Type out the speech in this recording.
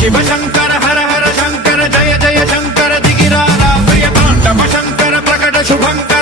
शिव शंकर हर हर शंकर जय जय शंकर दिगिरारा प्रिय तांडव शंकर प्रकट शुभंकर